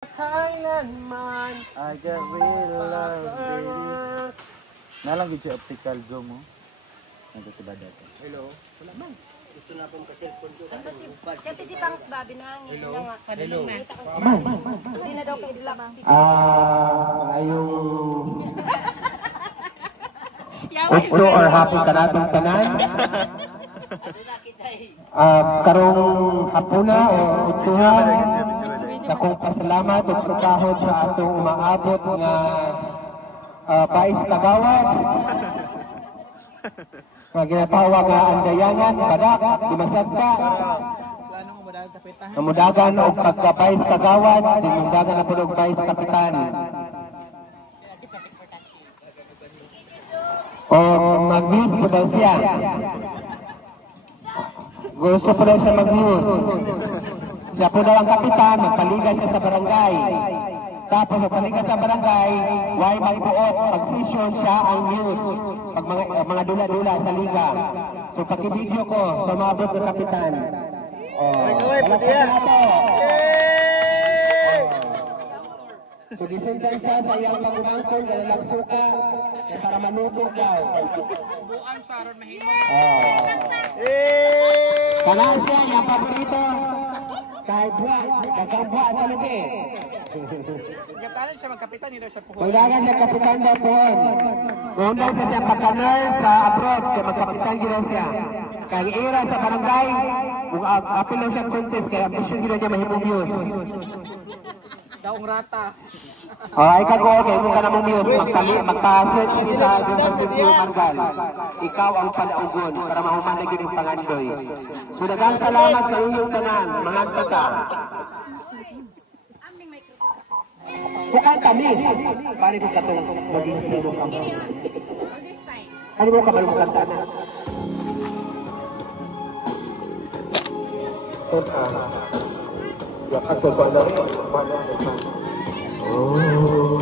Kailanman I got real love, baby. Nalang gid siya optical zoom mo. Nagkatiba dito. Hello. Wala man. Gusto na pong ka-cellphone ko. Siyempre si Pangs Babi na ang Hello. Hello. Hindi na daw kayo relax. Uso or happy ka natong tanan. Karong hapuna o utuhan. Dakong pasalamat o sukahod sa atong umaabot nga Bais Kagawad. Nga ginatawag nga Andayanan, Badak, Dimasagta. Namudagan o pagka-Bais Kagawad, dimundagan na po ng Bais Kapitan. O mag-news po daw siya. Gusto po daw siya mag-news. Siya po daw ang kapitan, magpaligas siya sa barangay. Tapos magpaligas sa barangay, why magpuot, pag-session siya ang news. Pag mga dula-dula sa liga. So pag-video ko, sumabot ng kapitan. Palakpakan natin. So disundan siya sa iyang pag-umangkol na lalagsuka para manutog daw. Buang saron mahimo. Kalaan siya, yung paborito. Kahit buwan, nagkambuha sa lugi. Gatalan siya magkapitan, hindi daw siya puhon. Magdagan siya kapitan daw puhon. Kung daw siya pagka-nurse sa abroad, kaya magkapitan ginaw siya. Kaya ira sa barangay, kung apilo siya contest, kaya ambisyon ginaw niya mahimong views. Daong rata. Ay kago, kaya mo ka namang views, magka-search niya sa Video Margal. Ikaw ang palaugon para mahumanag yun yung pangandoy. Mudagang salamat sa iyong tanan, mga kata. Bukan kami. Pari ko katong maging sino ka mo. Ano mo ka ba yung kanta na? Yakat ko ba lang? Oh.